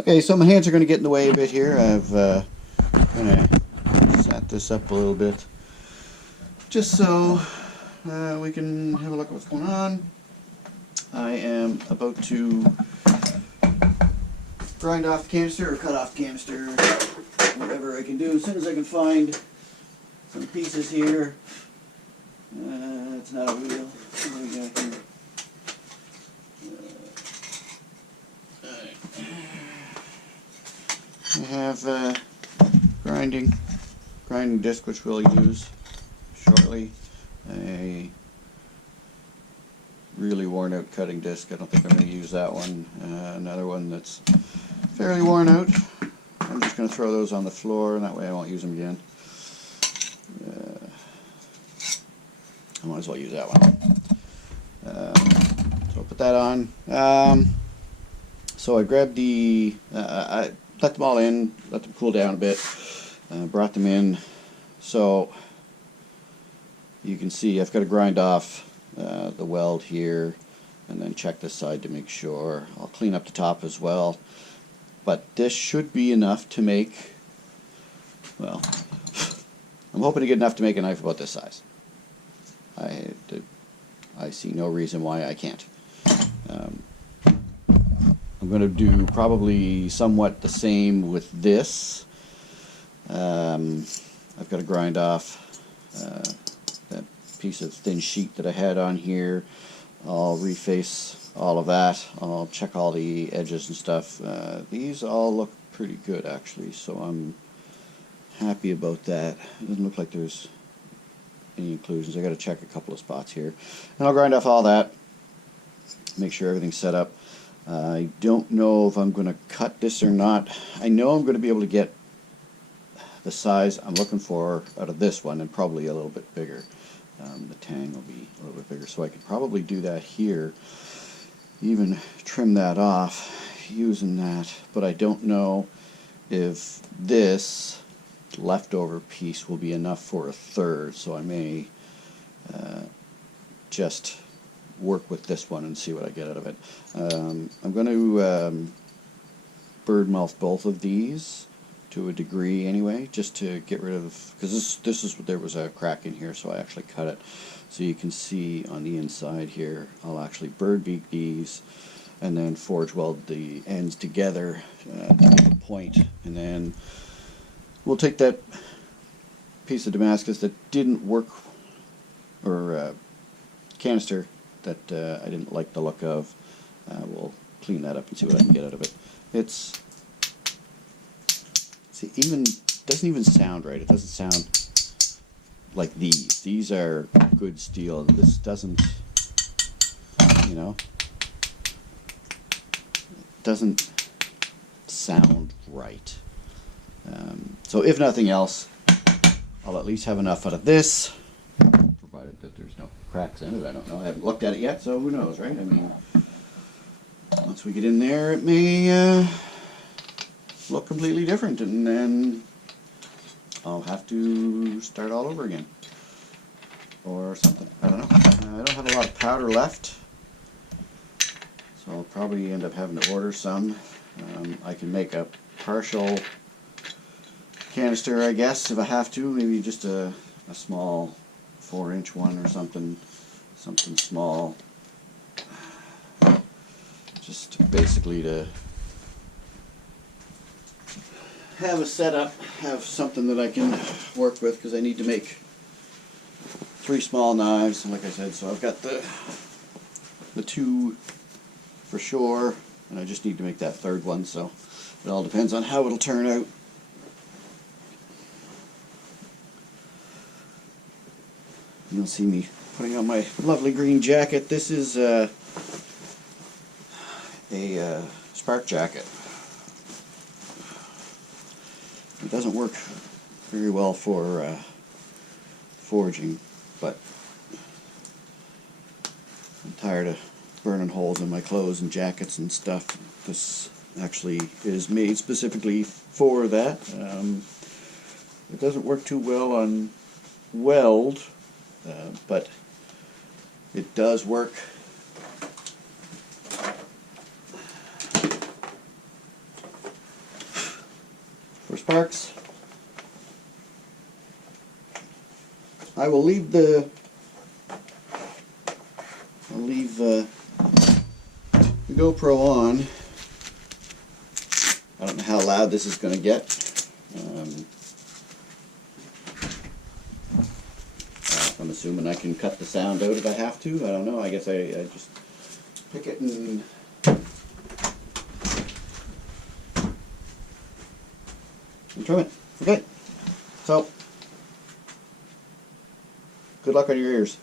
Okay, so my hands are going to get in the way a bit here. I've kind of sat this up a little bit just so we can have a look at what's going on. I am about to grind off the canister or cut off the canister, whatever I can do. As soon as I can find some pieces here. It's not a wheel. What do we got here? I have grinding disc, which we'll use shortly. A really worn out cutting disc. I don't think I'm going to use that one. Another one that's fairly worn out. I'm just going to throw those on the floor, and that way I won't use them again. I might as well use that one. So I'll put that on. So I grabbed I let them all in, let them cool down a bit, brought them in. So you can see I've got to grind off the weld here and then check this side to make sure. I'll clean up the top as well. But this should be enough to make, well, I'm hoping to get enough to make a knife about this size. I see no reason why I can't. I'm going to do probably somewhat the same with this. I've got to grind off that piece of thin sheet that I had on here. I'll reface all of that. I'll check all the edges and stuff. These all look pretty good actually, so I'm happy about that. It doesn't look like there's any inclusions. I got to check a couple of spots here. And I'll grind off all that, make sure everything's set up. I don't know if I'm going to cut this or not. I know I'm going to be able to get the size I'm looking for out of this one, and probably a little bit bigger. The tang will be a little bit bigger, so I could probably do that here, even trim that off using that, but I don't know if this leftover piece will be enough for a third, so I may just work with this one and see what I get out of it. I'm going to bird mouth both of these to a degree anyway, just to get rid of, because there was a crack in here, so I actually cut it. So you can see on the inside here, I'll actually bird beak these and then forge weld the ends together to get a point, and then we'll take that piece of Damascus that didn't work, or canister that I didn't like the look of. We'll clean that up and see what I can get out of it. Doesn't even sound right. It doesn't sound like these. These are good steel. This doesn't, doesn't sound right. So if nothing else, I'll at least have enough out of this, provided that there's no cracks in it. I don't know. I haven't looked at it yet, so who knows, right? I mean, once we get in there, it may look completely different, and then I'll have to start all over again or something. I don't know. I don't have a lot of powder left, so I'll probably end up having to order some. I can make a partial canister, I guess, if I have to. Maybe just a small 4-inch one or something small, just basically to have a setup, have something that I can work with, because I need to make 3 small knives, and like I said, so I've got the 2 for sure, and I just need to make that 3rd one, so it all depends on how it'll turn out. You'll see me putting on my lovely green jacket. This is a spark jacket. It doesn't work very well for forging, but I'm tired of burning holes in my clothes and jackets and stuff. This actually is made specifically for that. It doesn't work too well on weld, but it does work for sparks. I will leave the GoPro on. I don't know how loud this is going to get. I'm assuming I can cut the sound out if I have to. I don't know. I guess I just pick it and trim it. Okay. So, good luck on your ears.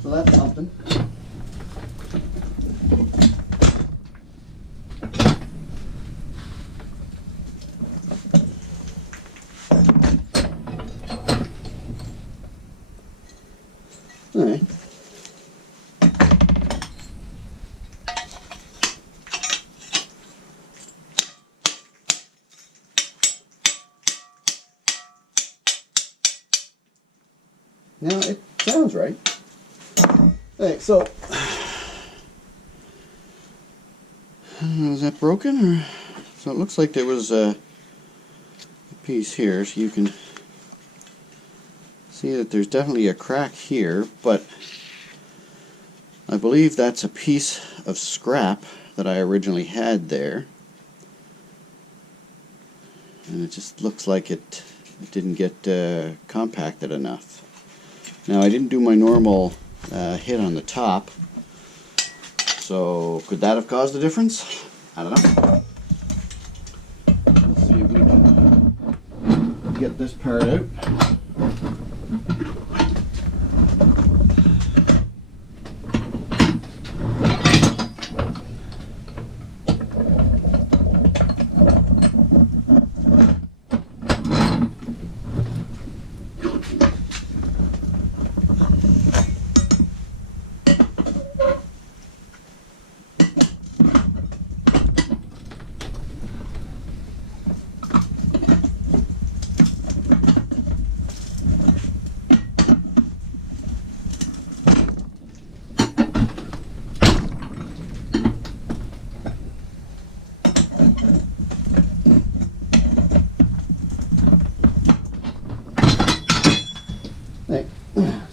So that's something. All right. Now it sounds right. Hey, so is that broken, or so it looks like there was a piece here, so you can see that there's definitely a crack here, but I believe that's a piece of scrap that I originally had there, and it just looks like it didn't get compacted enough. Now I didn't do my normal hit on the top, so could that have caused the difference? I don't know. Let's see if we can get this part out.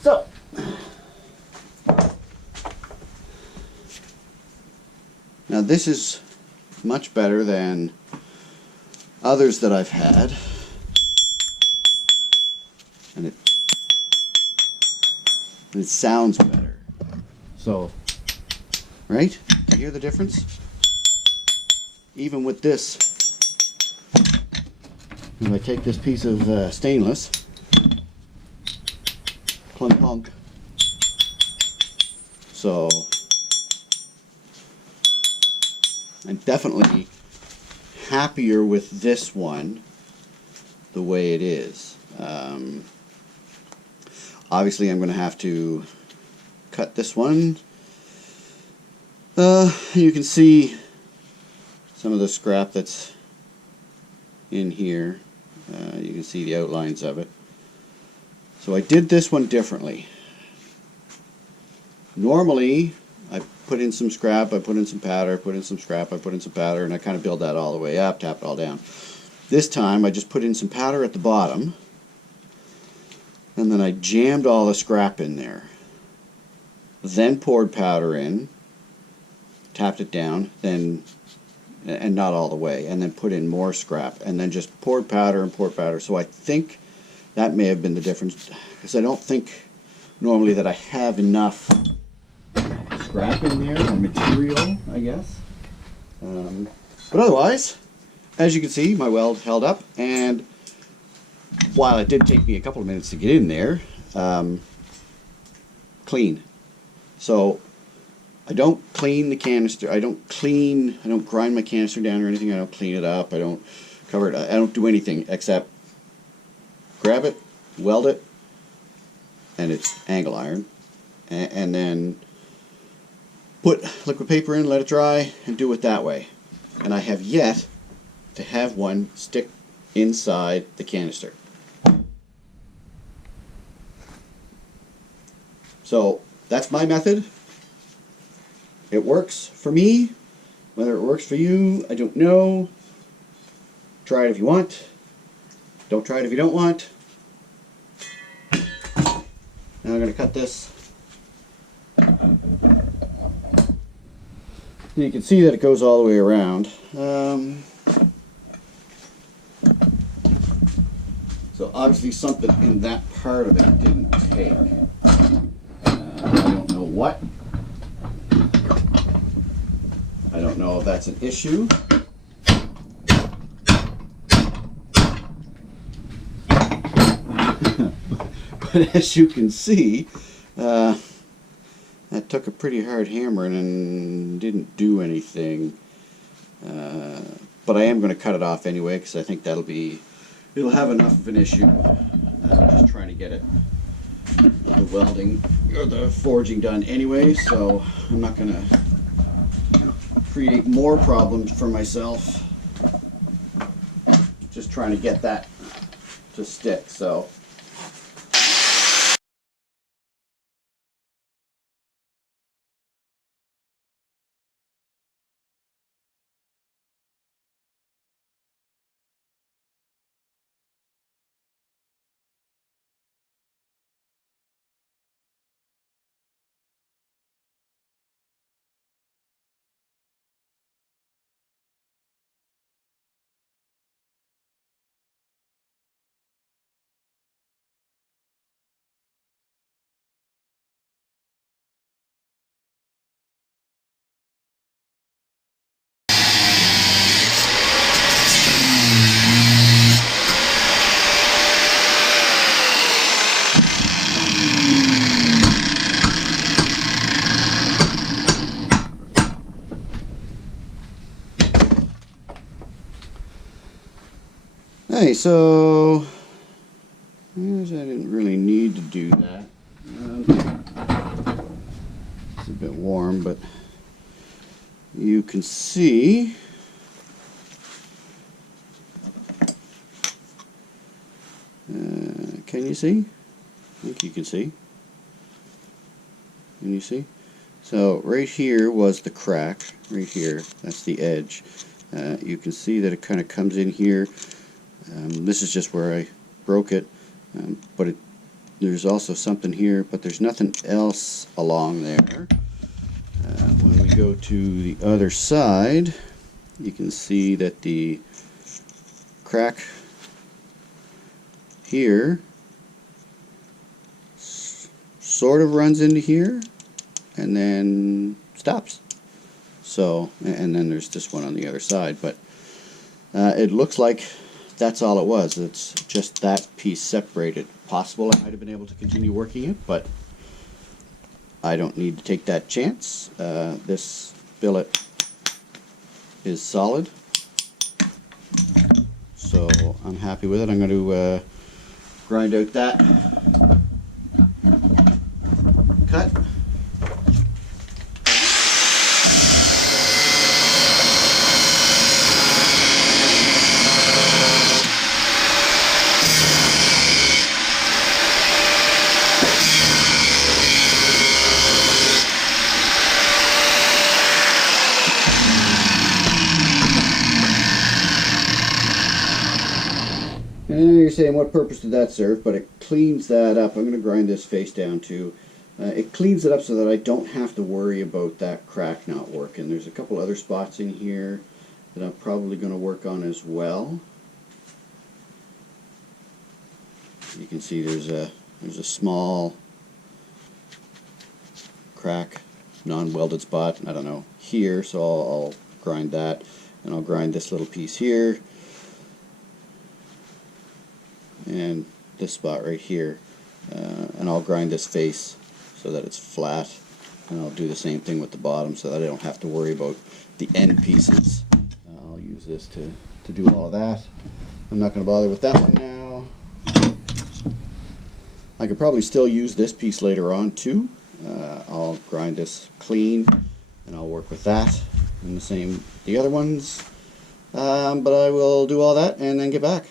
So, now this is much better than others that I've had, and it sounds better. So Right? You hear the difference? Even with this, if I take this piece of stainless, clunk clunk. So I'm definitely happier with this one the way it is. Obviously I'm going to have to cut this one. You can see some of the scrap that's in here. You can see the outlines of it. So I did this one differently. Normally I put in some scrap, I put in some powder, put in some scrap, I put in some powder, and I kind of build that all the way up, tap it all down. This time I just put in some powder at the bottom, and then I jammed all the scrap in there. Then poured powder in, tapped it down, then, and not all the way, and then put in more scrap, and then just poured powder and poured powder. So I think that may have been the difference, because I don't think normally that I have enough scrap in there, or material, I guess. But otherwise, as you can see, my weld held up, and while it did take me a couple of minutes to get in there, clean. So I don't clean the canister. I don't grind my canister down or anything. I don't clean it up. I don't cover it. I don't do anything except grab it, weld it, and it's angle iron, and then put liquid paper in, let it dry, and do it that way. And I have yet to have one stick inside the canister. So that's my method. It works for me. Whether it works for you, I don't know. Try it if you want. Don't try it if you don't want. Now I'm going to cut this. You can see that it goes all the way around. So obviously something in that part of it didn't take. I don't know what. I don't know if that's an issue. But as you can see, that took a pretty hard hammering and didn't do anything. But I am going to cut it off anyway, because I think it'll have enough of an issue. Just trying to get it, the welding or the forging done anyway, so I'm not going to create more problems for myself. Just trying to get that to stick. So hey, so I didn't really need to do that. It's a bit warm, but you can see can you see? I think you can see. Can you see? So right here was the crack, right here, that's the edge. You can see that it kind of comes in here. This is just where I broke it, but there's also something here, but there's nothing else along there. When we go to the other side, you can see that the crack here sort of runs into here and then stops. So, and then there's this one on the other side, but it looks like that's all it was. It's just that piece separated. Possible I might have been able to continue working it, but I don't need to take that chance. This billet is solid, so I'm happy with it. I'm going to grind out that cut. And you're saying, what purpose did that serve? But it cleans that up. I'm going to grind this face down too. It cleans it up so that I don't have to worry about that crack not working. There's a couple other spots in here that I'm probably going to work on as well. You can see there's a small crack, non-welded spot, I don't know, here, so I'll grind that, and I'll grind this little piece here, and this spot right here, and I'll grind this face so that it's flat, and I'll do the same thing with the bottom so that I don't have to worry about the end pieces. I'll use this to do all of that. I'm not going to bother with that one now. I could probably still use this piece later on too. I'll grind this clean and I'll work with that and the same the other ones, but I will do all that and then get back.